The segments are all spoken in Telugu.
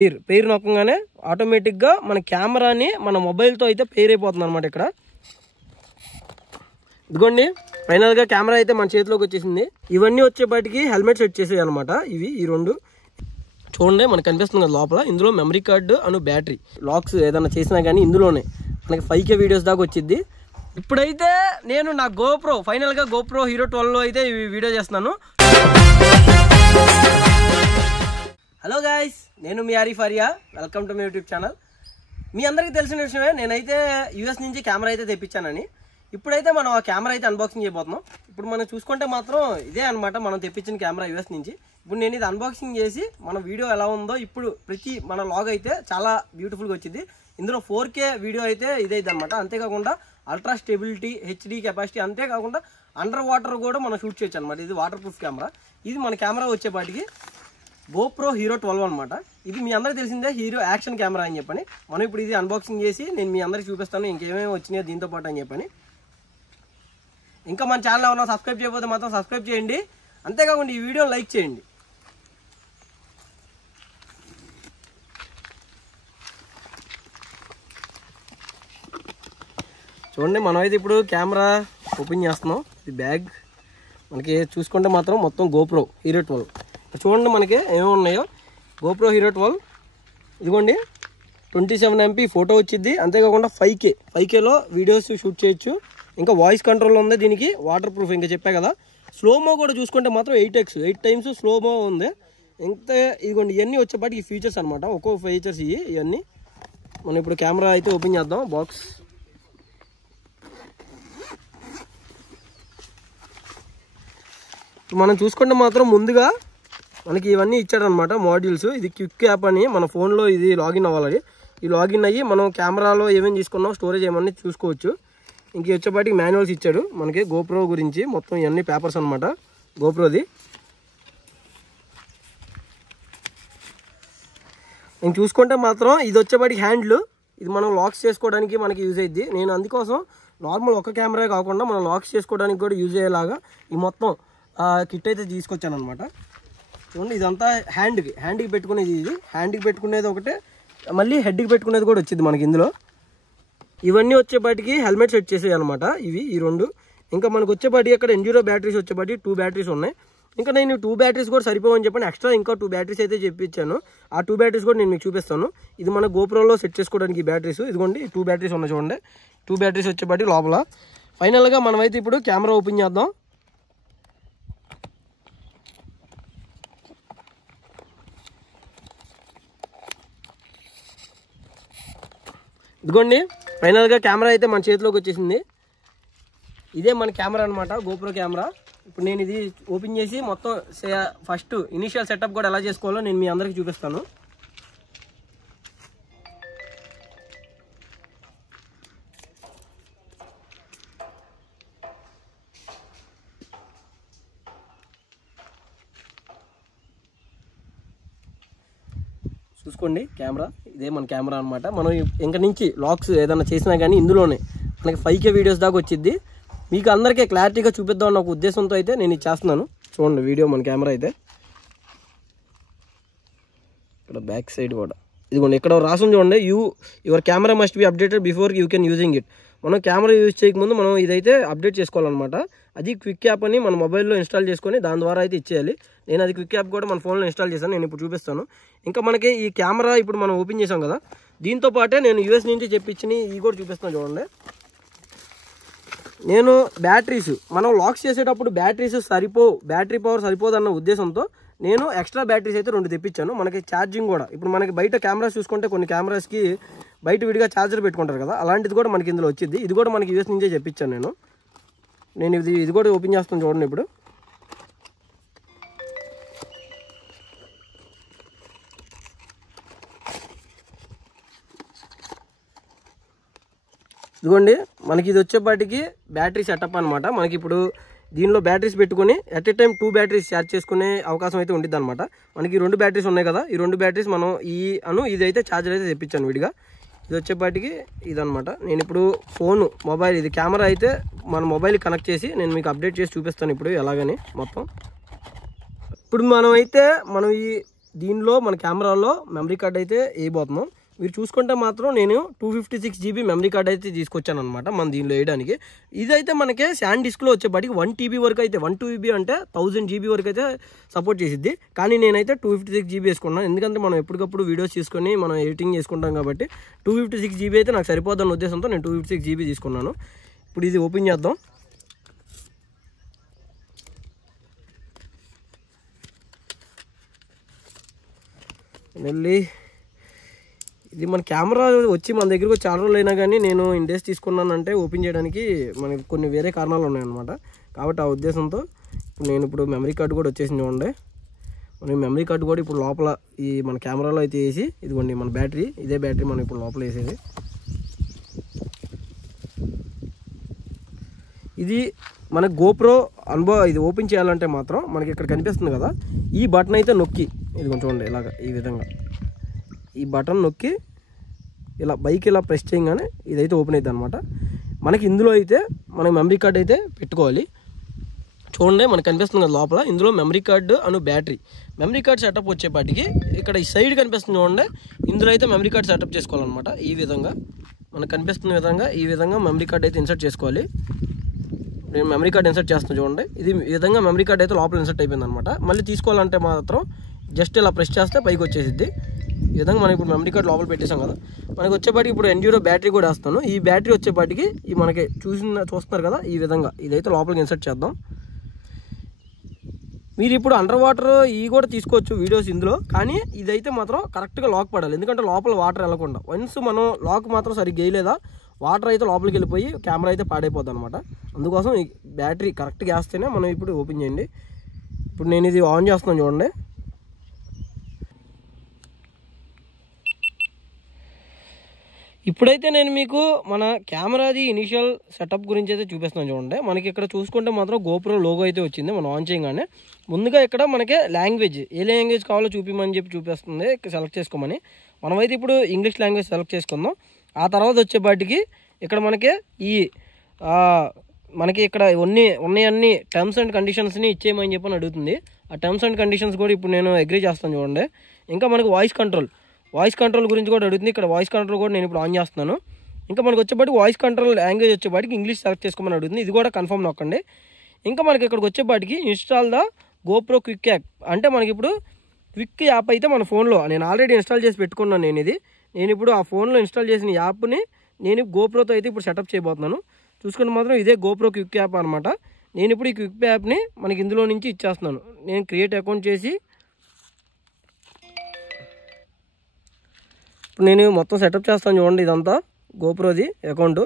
పేరు నొక్కగానే ఆటోమేటిక్గా మన కెమెరాని మన మొబైల్తో అయితే పేర్ అయిపోతుంది అనమాట. ఇక్కడ ఇదిగోండి ఫైనల్గా కెమెరా అయితే మన చేతిలోకి వచ్చేసింది. ఇవన్నీ వచ్చేపాటికి హెల్మెట్ సెట్ చేసేవి అనమాట. ఇవి ఈ రెండు చూడండి మనకు కనిపిస్తుంది కదా లోపల. ఇందులో మెమరీ కార్డు అను బ్యాటరీ లాక్స్ ఏదైనా చేసినా కానీ ఇందులోనే మనకి 5K వీడియోస్ దాకా వచ్చింది. ఇప్పుడైతే నేను నా గోప్రో ఫైనల్గా గోప్రో హీరో 12లో అయితే ఈ వీడియో చేస్తున్నాను. హలో గాయ్స్, నేను మీ Arif Aria. Welcome to my YouTube channel. మీ అందరికీ తెలిసిన విషయమే, నేనైతే యూఎస్ నుంచి కెమెరా అయితే తెప్పించానని. ఇప్పుడైతే మనం ఆ కెమెరా అయితే అన్బాక్సింగ్ చేయబోతున్నాం. ఇప్పుడు మనం చూసుకుంటే మాత్రం ఇదే అనమాట మనం తెప్పించిన కెమెరా యూఎస్ నుంచి. ఇప్పుడు నేను ఇది అన్బాక్సింగ్ చేసి మన వీడియో ఎలా ఉందో ఇప్పుడు ప్రతి మన లాగ్ అయితే చాలా బ్యూటిఫుల్గా వచ్చింది. ఇందులో 4K వీడియో అయితే ఇదైతే అనమాట. అంతేకాకుండా అల్ట్రా స్టెబిలిటీ, HD కెపాసిటీ, అంతేకాకుండా అండర్ వాటర్ కూడా మనం షూట్ చేయొచ్చు అనమాట. ఇది వాటర్ ప్రూఫ్ కెమెరా. ఇది మన కెమెరా వచ్చేపాటికి గోప్రో హీరో 12 అనమాట. ఇది మీ అందరికీ తెలిసిందే హీరో యాక్షన్ కెమెరా అని చెప్పని. మనం ఇప్పుడు ఇది అన్బాక్సింగ్ చేసి నేను మీ అందరికీ చూపిస్తాను ఇంకేమేమి వచ్చినాయో దీంతో పాటు అని చెప్పని. ఇంకా మన ఛానల్ ఎవరైనా సబ్స్క్రైబ్ చేయకపోతే మాత్రం సబ్స్క్రైబ్ చేయండి. అంతేకాకుండా ఈ వీడియోని లైక్ చేయండి. చూడండి మనమైతే ఇప్పుడు కెమెరా ఓపెన్ చేస్తున్నాం. ఇది బ్యాగ్ మనకి చూసుకుంటే మాత్రం మొత్తం గోప్రో హీరో 12. చూడండి మనకి ఏమేమి ఉన్నాయో. గోప్రో హీరో 12 ఇదిగోండి 27 MP ఫోటో వచ్చింది. అంతేకాకుండా 5Kలో వీడియోస్ షూట్ చేయొచ్చు. ఇంకా వాయిస్ కంట్రోల్ ఉంది దీనికి, వాటర్ ప్రూఫ్ ఇంకా చెప్పా కదా. స్లోమో కూడా చూసుకుంటే మాత్రం 8 టైమ్స్ స్లోమో ఉంది. ఇంత ఇదిగోండి ఇవన్నీ వచ్చేపాటికి ఫీచర్స్ అనమాట. ఒక్కో ఫీచర్స్ ఇవన్నీ. మనం ఇప్పుడు కెమెరా అయితే ఓపెన్ చేద్దాం. బాక్స్ మనం చూసుకుంటే మాత్రం ముందుగా మనకి ఇవన్నీ ఇచ్చాడనమాట మాడ్యూల్స్. ఇది క్విక్ యాప్ అని మన ఫోన్లో ఇది లాగిన్ అవ్వాలి. ఈ లాగిన్ అయ్యి మనం కెమెరాలో ఏమేమి తీసుకున్నాం స్టోరేజ్ ఏమన్నీ చూసుకోవచ్చు. ఇంక వచ్చేపాటికి మాన్యువల్స్ ఇచ్చాడు మనకి గోప్రో గురించి. మొత్తం ఇవన్నీ పేపర్స్ అనమాట గోప్రోది. నేను చూసుకుంటే మాత్రం ఇది వచ్చేపాటికి హ్యాండిల్. ఇది మనం లాక్స్ చేసుకోవడానికి మనకి యూజ్ అయ్యిద్ది. నేను అందుకోసం నార్మల్ ఒక కెమెరా కాకుండా మనం లాక్స్ చేసుకోవడానికి కూడా యూజ్ అయ్యేలాగా ఈ మొత్తం కిట్ అయితే తీసుకొచ్చాను అనమాట. చూడండి ఇదంతా హ్యాండ్కి పెట్టుకునేది. ఇది హ్యాండ్కి పెట్టుకునేది ఒకటే, మళ్ళీ హెడ్కి పెట్టుకునేది కూడా వచ్చింది మనకి ఇందులో. ఇవన్నీ వచ్చేపాటికి హెల్మెట్ సెట్ చేసేవి అనమాట ఇవి ఈ రెండు. ఇంకా మనకు వచ్చేపాటికి అక్కడ ఎండ్యూరో బ్యాటరీస్ వచ్చేపాటికి 2 బ్యాటరీస్ ఉన్నాయి. ఇంకా నేను 2 బ్యాటరీస్ కూడా సరిపోవని చెప్పని ఎక్స్ట్రా ఇంకా 2 బ్యాటరీస్ అయితే చెప్పించాను. ఆ 2 బ్యాటరీస్ కూడా నేను మీకు చూపిస్తాను. ఇది మన గోప్రోలో సెట్ చేసుకోవడానికి ఈ బ్యాటరీస్. ఇదిగోండి 2 బ్యాటరీస్ ఉన్నాయి చూడండి. 2 బ్యాటరీస్ వచ్చేపాటికి లోపల. ఫైనల్గా మనమైతే ఇప్పుడు కెమెరా ఓపెన్ చేద్దాం. ఇదిగోండి ఫైనల్గా కెమెరా అయితే మన చేతిలోకి వచ్చేసింది. ఇదే మన కెమెరా అనమాట, గోప్రో కెమెరా. ఇప్పుడు నేను ఇది ఓపెన్ చేసి మొత్తం ఫస్ట్ ఇనిషియల్ సెటప్ కూడా ఎలా చేసుకోవాలో నేను మీ అందరికీ చూపిస్తాను. చూసుకోండి కెమెరా ఇదే మన కెమెరా అనమాట. మనం ఇంకా నుంచి లాక్స్ ఏదైనా చేసినా కానీ ఇందులోనే మనకి 5K వీడియోస్ దాకా వచ్చింది. మీకు అందరికీ క్లారిటీగా చూపిద్దాం అన్న ఒక ఉద్దేశంతో అయితే నేను ఇది చేస్తున్నాను. చూడండి వీడియో మన కెమెరా అయితే. ఇక్కడ బ్యాక్ సైడ్ కూడా ఇదిగోండి ఇక్కడ రాసం చూడండి, your camera must be updated before you can using it. మనం కెమెరా యూజ్ చేయకముందు మనం ఇదైతే అప్డేట్ చేసుకోవాలన్నమాట. అది క్విక్ యాప్ అని మన మొబైల్లో ఇన్స్టాల్ చేసుకొని దాని ద్వారా అయితే ఇచ్చేయాలి. నేను అది క్విక్ యాప్ కూడా మన ఫోన్లో ఇన్స్టాల్ చేశాను. నేను ఇప్పుడు చూపిస్తాను. ఇంకా మనకి ఈ కెమెరా ఇప్పుడు మనం ఓపెన్ చేసాం కదా, దీంతో పాటే నేను యూఎస్ నుంచి చెప్పించిన ఇవి కూడా చూపిస్తాను చూడండి. నేను బ్యాటరీస్ మనం లాక్స్ చేసేటప్పుడు బ్యాటరీ పవర్ సరిపోదన్న ఉద్దేశంతో నేను ఎక్స్ట్రా బ్యాటరీస్ అయితే 2 తెప్పించాను. మనకి ఛార్జింగ్ కూడా ఇప్పుడు మనకి బయట కెమెరాస్ చూసుకుంటే కొన్ని కెమెరాస్కి బయట విడిగా ఛార్జర్ పెట్టుకుంటారు కదా, అలాంటిది కూడా మనకి ఇందులో వచ్చింది. ఇది కూడా మనకి యూఎస్ నుంచే చెప్పించాను నేను ఇది కూడా ఓపెన్ చేస్తాను చూడండి. ఇప్పుడు ఇదిగోండి మనకి ఇది వచ్చేపాటికి బ్యాటరీ సెటప్ అనమాట. మనకి ఇప్పుడు దీనిలో బ్యాటరీస్ పెట్టుకుని at a time 2 batteries charge చేసుకునే అవకాశం అయితే ఉంటుంది అనమాట. మనకి 2 బ్యాటరీస్ ఉన్నాయి కదా, ఈ 2 బ్యాటరీస్ మనం ఇదైతే ఛార్జర్ అయితే తెప్పించాను విడిగా. ఇది వచ్చేపాటికి ఇదనమాట. నేను ఇప్పుడు మొబైల్ ఇది కెమెరా అయితే మన మొబైల్కి కనెక్ట్ చేసి నేను మీకు అప్డేట్ చేసి చూపిస్తాను ఇప్పుడు ఎలాగని మొత్తం. ఇప్పుడు మనం ఈ దీనిలో మన కెమెరాలో మెమరీ కార్డ్ అయితే వేయబోతున్నాం. మీరు చూసుకుంటే మాత్రం నేను 256 GB మెమరీ కార్డ్ అయితే తీసుకొచ్చాను అనమాట మన దీనిలో వేయడానికి. ఇదైతే మనకి శాండ్ డిస్క్లో వచ్చేపాటికి 1 TB వరకు అయితే 1 2 GB అంటే 1000 GB వరకు అయితే సపోర్ట్ చేసిద్ది. కానీ నేనైతే 256 GB వేసుకున్నాను, ఎందుకంటే మనం ఎప్పటికప్పుడు వీడియోస్ తీసుకొని మనం ఎడిటింగ్ చేసుకుంటాం కాబట్టి 256 GB అయితే నాకు సరిపోద్దన్న ఉద్దేశంతో నేను 256 GB తీసుకున్నాను. ఇప్పుడు ఇది ఓపెన్ చేద్దాం. వెళ్ళి ఇది మన కెమెరా వచ్చి మన దగ్గరకు చాలా రోజులు అయినా కానీ నేను ఇండెక్స్ తీసుకున్నానంటే ఓపెన్ చేయడానికి మనకి కొన్ని వేరే కారణాలు ఉన్నాయన్నమాట. కాబట్టి ఆ ఉద్దేశంతో ఇప్పుడు మెమరీ కార్డు కూడా వచ్చేసింది చూడండి. మనం మెమరీ కార్డు కూడా ఇప్పుడు లోపల ఈ మన కెమెరాలో అయితే వేసి, ఇదిగోండి మన బ్యాటరీ, ఇదే బ్యాటరీ మనం ఇప్పుడు లోపల వేసేది. ఇది మన గోప్రో ఇది ఓపెన్ చేయాలంటే మాత్రం మనకి ఇక్కడ కనిపిస్తుంది కదా, ఈ బటన్ అయితే నొక్కి, ఇది కొంచెం చూడండి ఇలాగ ఈ విధంగా ఈ బటన్ నొక్కి ఇలా బైక్ ఇలా ప్రెస్ చేయగానే ఇదైతే ఓపెన్ అవుతుంది అనమాట. మనకి ఇందులో అయితే మనకి మెమరీ కార్డ్ అయితే పెట్టుకోవాలి. చూడండి మనకు కనిపిస్తుంది కదా లోపల, ఇందులో మెమరీ కార్డు అను బ్యాటరీ, మెమరీ కార్డ్ సెటప్ వచ్చేపాటికి ఇక్కడ ఈ సైడ్ కనిపిస్తుంది చూడండి, ఇందులో అయితే మెమరీ కార్డ్ సెటప్ చేసుకోవాలన్నమాట. ఈ విధంగా మనకు కనిపిస్తున్న విధంగా ఈ విధంగా మెమరీ కార్డ్ అయితే ఇన్సర్ట్ చేసుకోవాలి. నేను మెమరీ కార్డ్ ఇన్సర్ట్ చేస్తాను చూడండి. ఇది ఈ విధంగా మెమరీ కార్డ్ అయితే లోపల ఇన్సర్ట్ అయిపోయింది అనమాట. మళ్ళీ తీసుకోవాలంటే మాత్రం జస్ట్ ఇలా ప్రెస్ చేస్తే పైకి వచ్చేసిద్ది. ఈ విధంగా మనం ఇప్పుడు మెమరీ కార్డ్ లోపల పెట్టేసాం కదా, మనకి వచ్చేపాటికి ఇప్పుడు N0 బ్యాటరీ కూడా వేస్తాను. ఈ బ్యాటరీ వచ్చేపాటికి ఈ మనకి చూస్తున్నారు కదా, ఈ విధంగా ఇదైతే లోపలికి ఇన్సర్ట్ చేద్దాం. మీరు ఇప్పుడు అండర్ వాటర్ ఇవి కూడా తీసుకోవచ్చు వీడియోస్ ఇందులో, కానీ ఇదైతే మాత్రం కరెక్ట్గా లాక్ పడాలి, ఎందుకంటే లోపల వాటర్ వెళ్ళకుండా. వన్స్ మనం లాక్ మాత్రం సరిగ్గా వేయలేదా వాటర్ అయితే లోపలికి వెళ్ళిపోయి కెమెరా అయితే పాడైపోద్ది అనమాట. అందుకోసం ఈ బ్యాటరీ కరెక్ట్గా వేస్తేనే మనం ఇప్పుడు ఓపెన్ చేయండి. ఇప్పుడు నేను ఇది ఆన్ చేస్తున్నాను చూడండి. ఇప్పుడైతే నేను మీకు మన కెమెరాది ఇనిషియల్ సెటప్ గురించి అయితే చూపిస్తున్నాను చూడండి. మనకి ఇక్కడ చూసుకుంటే మాత్రం గోప్రో లోగో అయితే వచ్చింది మనం ఆన్ చేయగానే. ముందుగా ఇక్కడ మనకి లాంగ్వేజ్, ఏ లాంగ్వేజ్ కావాలో చూపించమని చూపిస్తుంది, సెలెక్ట్ చేసుకోమని. మనమైతే ఇప్పుడు ఇంగ్లీష్ లాంగ్వేజ్ సెలెక్ట్ చేసుకుందాం. ఆ తర్వాత వచ్చేపాటికి ఇక్కడ మనకి ఇక్కడ ఉన్నాయన్ని టర్మ్స్ అండ్ కండిషన్స్ని ఇచ్చేయమని చెప్పని అడుగుతుంది. ఆ టర్మ్స్ అండ్ కండిషన్స్ కూడా ఇప్పుడు నేను అగ్రీ చేస్తాను చూడండి. ఇంకా మనకి వాయిస్ కంట్రోల్ గురించి కూడా అడుగుతుంది. ఇక్కడ వాయిస్ కంట్రోల్ కూడా నేను ఇప్పుడు ఆన్ చేస్తున్నాను. ఇంకా మనకి వచ్చేపాటికి వాయిస్ కంట్రోల్ లాంగ్వేజ్ వచ్చేపాటికి ఇంగ్లీష్ సెలెక్ట్ చేసుకోమని అడుగుతుంది. ఇది కూడా కన్ఫర్మ్ నొక్కండి. ఇంకా మనకి ఇక్కడికి వచ్చేపాటికి install the GoPro quick app అంటే మనకి ఇప్పుడు క్విక్ యాప్ అయితే మన ఫోన్లో నేను ఆల్రెడీ ఇన్స్టాల్ చేసి పెట్టుకున్నాను. నేను ఇప్పుడు ఆ ఫోన్లో ఇన్స్టాల్ చేసిన యాప్ని నేను గోప్రోతో అయితే ఇప్పుడు సెటప్ చేయబోతున్నాను. చూసుకుంటే మాత్రం ఇదే గోప్రో క్విక్ యాప్ అనమాట. నేను ఇప్పుడు ఈ క్విక్ యాప్ని మనకి ఇందులో నుంచి ఇచ్చేస్తున్నాను. నేను క్రియేట్ అకౌంట్ చేసి ఇప్పుడు నేను మొత్తం సెటప్ చేస్తాను చూడండి. ఇదంతా గోప్రోది అకౌంట్.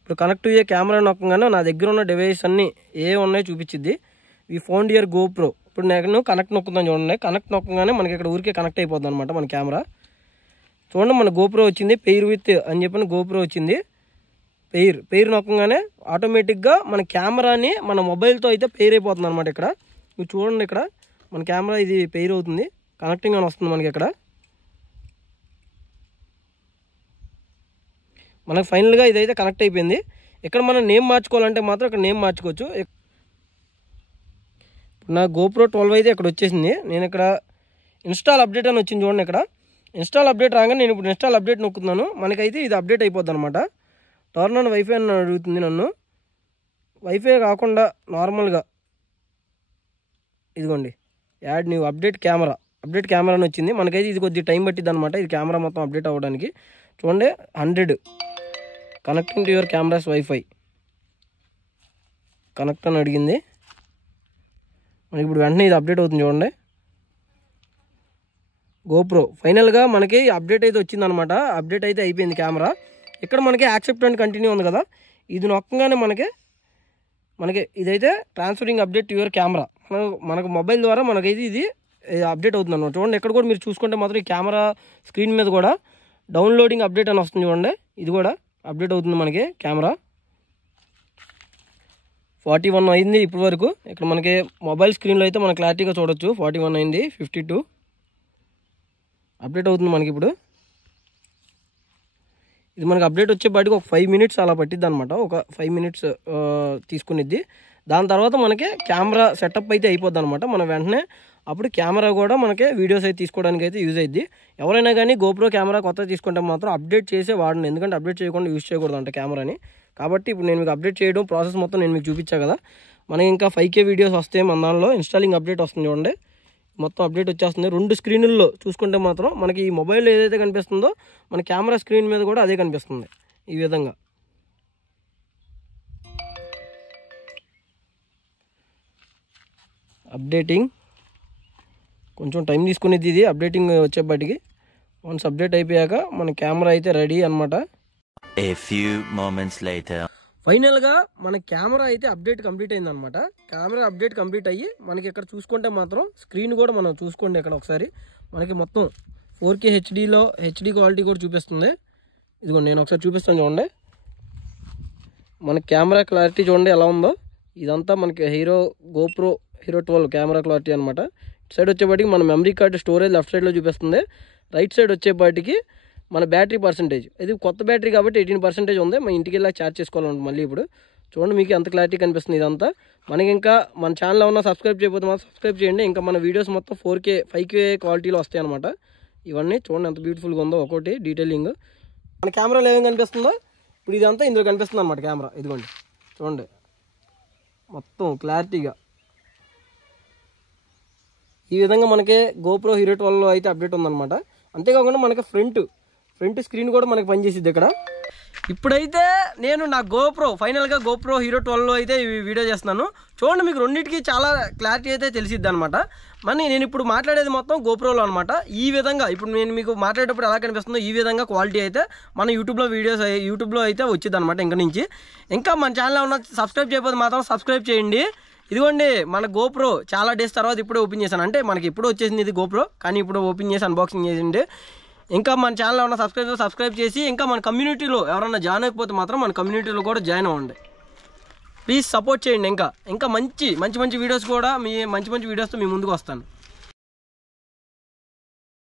ఇప్పుడు కనెక్ట్ అయ్యే కెమెరా నొక్కగానే నా దగ్గర ఉన్న డివైస్ అన్నీ ఏ ఉన్నాయో చూపించిద్ది. ఈ ఫోన్ డియర్ గోప్రో. ఇప్పుడు నేను కనెక్ట్ నొక్కుతాను చూడండి. కనెక్ట్ నొక్కగానే మనకి ఇక్కడ ఊరికే కనెక్ట్ అయిపోద్ది అనమాట మన కెమెరా. చూడండి మన గోప్రో వచ్చింది, పెయిర్ విత్ అని చెప్పిన గోప్రో వచ్చింది. పెయిర్ నొక్కగానే ఆటోమేటిక్గా మన కెమెరాని మన మొబైల్తో అయితే పెయిర్ అయిపోతుంది అనమాట. ఇక్కడ మీరు చూడండి, ఇక్కడ మన కెమెరా ఇది పెయిర్ అవుతుంది, కనెక్టింగ్ అని వస్తుంది మనకి. ఇక్కడ మనకు ఫైనల్గా ఇదైతే కనెక్ట్ అయిపోయింది. ఇక్కడ మనం నేమ్ మార్చుకోవాలంటే మాత్రం ఇక్కడ నేమ్ మార్చుకోవచ్చు. నా గోప్రో 12 అయితే ఇక్కడ వచ్చేసింది. నేను ఇక్కడ ఇన్స్టాల్ అప్డేట్ అని వచ్చింది చూడండి. ఇక్కడ ఇన్స్టాల్ అప్డేట్ రాగానే నేను ఇప్పుడు ఇన్స్టాల్ అప్డేట్ నొక్కుతున్నాను. మనకైతే ఇది అప్డేట్ అయిపోద్ది అనమాట. టర్న్ ఆన్ వైఫై అని అడుగుతుంది నన్ను. వైఫై కాకుండా నార్మల్గా ఇదిగోండి యాడ్ న్యూ అప్డేట్ కెమెరా అని వచ్చింది. మనకైతే ఇది కొద్దిగా టైం పట్టిద్ది అనమాట ఇది కెమెరా మొత్తం అప్డేట్ అవ్వడానికి. చూడండి 100 connecting to your cameras wifi connect అని అడిగింది. మనకి ఇప్పుడు వెంటనే ఇది అప్డేట్ అవుతుంది చూడండి. గోప్రో ఫైనల్గా మనకి అప్డేట్ అయితే వచ్చిందనమాట. అప్డేట్ అయితే అయిపోయింది కెమెరా. ఇక్కడ మనకి యాక్సెప్ట్ అండ్ కంటిన్యూ ఉంది కదా, ఇది నొక్కగానే మనకి ఇదైతే transferring update to your camera. మనకు మొబైల్ ద్వారా మనకైతే ఇది అప్డేట్ అవుతుంది అనమాట. చూడండి ఇక్కడ కూడా మీరు చూసుకుంటే మాత్రం ఈ కెమెరా స్క్రీన్ మీద కూడా డౌన్లోడింగ్ అప్డేట్ అని వస్తుంది చూడండి. ఇది కూడా అప్డేట్ అవుతుంది మనకి కెమెరా. 41 అయింది ఇప్పటి వరకు. ఇక్కడ మనకి మొబైల్ స్క్రీన్లో అయితే మనం క్లారిటీగా చూడొచ్చు 41 అయింది. 52 అప్డేట్ అవుతుంది మనకి ఇప్పుడు. ఇది మనకి అప్డేట్ వచ్చేపాటికి ఒక 5 minutes అలా పట్టిద్ది అనమాట. ఒక 5 minutes తీసుకునిద్ది. దాని తర్వాత మనకి కెమెరా సెటప్ అయితే అయిపోద్ది అనమాట. మనం వెంటనే అప్పుడు కెమెరా కూడా మనకి వీడియోస్ అయితే తీసుకోవడానికి అయితే యూజ్ అయ్యిద్ది. ఎవరైనా కానీ గోప్రో కెమెరా కొత్తగా తీసుకుంటే మాత్రం అప్డేట్ చేసే వాడండి, ఎందుకంటే అప్డేట్ చేయకుండా యూజ్ చేయకూడదు అంట కెమెరాని. కాబట్టి ఇప్పుడు నేను మీకు అప్డేట్ చేయడం ప్రాసెస్ మొత్తం నేను మీకు చూపించా కదా. మనకి ఇంకా 5K వీడియోస్ వస్తాయి మన దానిలో. ఇన్స్టాలింగ్ అప్డేట్ వస్తుంది చూడండి, మొత్తం అప్డేట్ వచ్చేస్తుంది. 2 స్క్రీన్లలో చూసుకుంటే మాత్రం మనకి ఈ మొబైల్ ఏదైతే కనిపిస్తుందో మన కెమెరా స్క్రీన్ మీద కూడా అదే కనిపిస్తుంది. ఈ విధంగా అప్డేటింగ్ కొంచెం టైం తీసుకునేది ఇది అప్డేటింగ్ వచ్చేప్పటికి. వన్స్ అప్డేట్ అయిపోయాక మన కెమెరా అయితే రెడీ అనమాట. ఫైనల్గా మన కెమెరా అయితే అప్డేట్ కంప్లీట్ అయిందనమాట. కెమెరా అప్డేట్ కంప్లీట్ అయ్యి మనకి ఇక్కడ చూసుకుంటే మాత్రం స్క్రీన్ కూడా మనం చూసుకోండి. ఇక్కడ ఒకసారి మనకి మొత్తం 4K హెచ్డీలో హెచ్డీ క్వాలిటీ కూడా చూపిస్తుంది. ఇదిగోండి నేను ఒకసారి చూపిస్తాను చూడండి. మన కెమెరా క్లారిటీ చూడండి ఎలా ఉందో. ఇదంతా మనకి గోప్రో హీరో 12 కెమెరా క్లారిటీ అనమాట. ఇటు సైడ్ వచ్చేపాటికి మన మెమరీ కార్డు స్టోరేజ్ లెఫ్ట్ సైడ్లో చూపిస్తుంది. రైట్ సైడ్ వచ్చేపాటికి మన బ్యాటరీ పర్సెంటేజ్, ఇది కొత్త బ్యాటరీ కాబట్టి 18% ఉంది. మన ఇంటికి వెళ్ళి ఛార్జ్ చేసుకోవాలంటే మళ్ళీ ఇప్పుడు చూడండి మీకు ఎంత క్లారిటీ కనిపిస్తుంది. ఇదంతా మనకి ఇంకా మన ఛానల్ ఏమన్నా సబ్స్క్రైబ్ చేయకపోతే మాత్రం సబ్స్క్రైబ్ చేయండి. ఇంకా మన వీడియోస్ మొత్తం 4K 5K క్వాలిటీలో వస్తాయి అనమాట. ఇవన్నీ చూడండి ఎంత బ్యూటిఫుల్గా ఉందో ఒకటి డీటెయిలింగ్. మన కెమెరాలో ఏమేమి కనిపిస్తుందో ఇప్పుడు ఇదంతా ఇందులో కనిపిస్తుంది అనమాట కెమెరా. ఇదిగోండి చూడండి మొత్తం క్లారిటీగా ఈ విధంగా మనకి గోప్రో హీరో 12లో అయితే అప్డేట్ ఉందన్నమాట. అంతేకాకుండా మనకి ఫ్రంట్ స్క్రీన్ కూడా మనకి పనిచేసిద్ది ఇక్కడ. ఇప్పుడైతే నేను నా ఫైనల్గా గోప్రో హీరో 12లో అయితే వీడియో చేస్తున్నాను. చూడండి మీకు రెండింటికి చాలా క్లారిటీ అయితే తెలిసిద్ది అనమాట. మరి నేను ఇప్పుడు మాట్లాడేది మొత్తం గోప్రోలో అనమాట. ఈ విధంగా ఇప్పుడు నేను మీకు మాట్లాడేటప్పుడు ఎలా కనిపిస్తుందో ఈ విధంగా క్వాలిటీ అయితే మన యూట్యూబ్లో అయితే వచ్చింది అనమాట. ఇంక నుంచి ఇంకా మన ఛానల్ ఉన్న సబ్స్క్రైబ్ చేయకపోతే మాత్రం సబ్స్క్రైబ్ చేయండి. ఇదిగోండి మన గోప్రో చాలా డేస్ తర్వాత ఇప్పుడే ఓపెన్ చేశాను. అంటే మనకి ఇప్పుడు వచ్చేసింది ఇది గోప్రో, కానీ ఇప్పుడు ఓపెన్ చేసి అన్బాక్సింగ్ చేసిండే. ఇంకా మన ఛానల్లో ఉన్న సబ్స్క్రైబ్ చేసి ఇంకా మన కమ్యూనిటీలో ఎవరన్నా జాయిన్ అయిపోతే మాత్రం మన కమ్యూనిటీలో కూడా జాయిన్ అవ్వండి. ప్లీజ్ సపోర్ట్ చేయండి. ఇంకా మంచి వీడియోస్ కూడా మంచి వీడియోస్తో మీ ముందుకు వస్తాను.